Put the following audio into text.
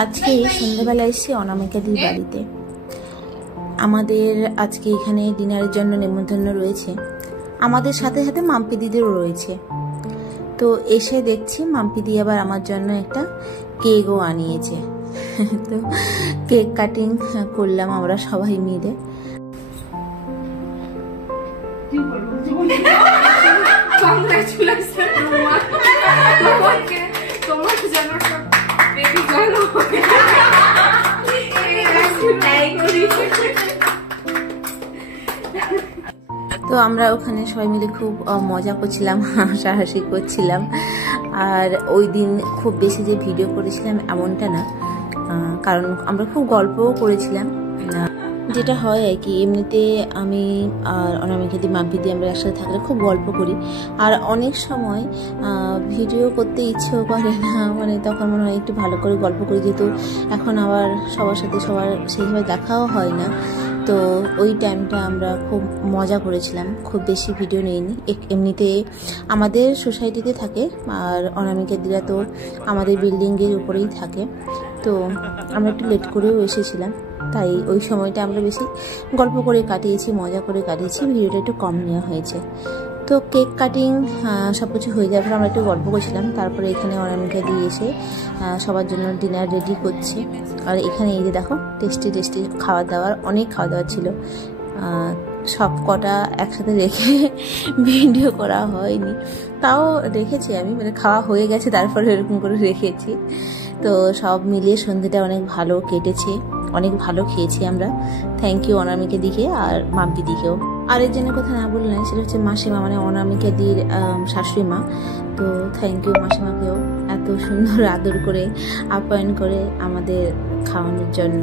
আজকে সন্ধ্যাবেলা এসেছি অনামিকাদির বাড়িতে। আমাদের আজকে এখানে ডিনারের জন্য নেমন্তন্ন রয়েছে, আমাদের সাথে সাথে মাম্পি দিদিরও রয়েছে। তো এসে দেখছি মাম্পি দি আবার আমার জন্য একটা কেকও আনিয়েছে। তো কেক কাটিং করলাম আমরা সবাই মিলে। তো আমরা ওখানে সবাই মিলে খুব মজা করছিলাম, হাসাহাসি করছিলাম। আর ওই দিন খুব বেশি যে ভিডিও করেছিলাম এমনটা না, কারণ আমরা খুব গল্পও করেছিলাম, যেটা হয় আর কি। এমনিতে আমি আর অনামিকা দি মাম্পি দি আমরা একসাথে থাকলে খুব গল্প করি, আর অনেক সময় ভিডিও করতে ইচ্ছেও করে না, মানে তখন মনে হয় একটু ভালো করে গল্প করি, যেহেতু এখন আবার সবার সাথে সবার সেইভাবে দেখাও হয় না। তো ওই টাইমটা আমরা খুব মজা করেছিলাম, খুব বেশি ভিডিও নিইনি। এমনিতে আমাদের সোসাইটিতে থাকে, আর অনামিকা দিরা তো আমাদের বিল্ডিংয়ের উপরেই থাকে। তো আমরা একটু লেট করেও এসেছিলাম, তাই ওই সময়টা আমরা বেশি গল্প করে কাটিয়েছি, মজা করে কাটিয়েছি, ভিডিওটা একটু কম নেওয়া হয়েছে। তো কেক কাটিং সব কিছু হয়ে যাওয়ার পর আমরা একটু গল্প করছিলাম। তারপরে এখানে অনামিকা দিয়ে এসে সবার জন্য ডিনার রেডি করছে। আর এখানে এই যে দেখো টেস্টি টেস্টি খাওয়া দাওয়ার, অনেক খাওয়া দাওয়া ছিল, সব কটা একসাথে রেখে ভিডিও করা হয়নি, তাও রেখেছি আমি, মানে খাওয়া হয়ে গেছে তারপরে এরকম করে রেখেছি। তো সব মিলিয়ে সন্ধ্যেটা অনেক ভালো কেটেছে, অনেক ভালো খেয়েছি আমরা। থ্যাংক ইউ অনামিকা দিকে আর মাম্পি দিকেও। আর এর জন্য কথা না বললেন, সেটা হচ্ছে মাসিমা, মানে অনামিকা দির শাশুড়ি মা। তো থ্যাংক ইউ মাসিমাকেও, এত সুন্দর আদর করে আপ্যায়ন করে আমাদের খাওয়ানোর জন্য।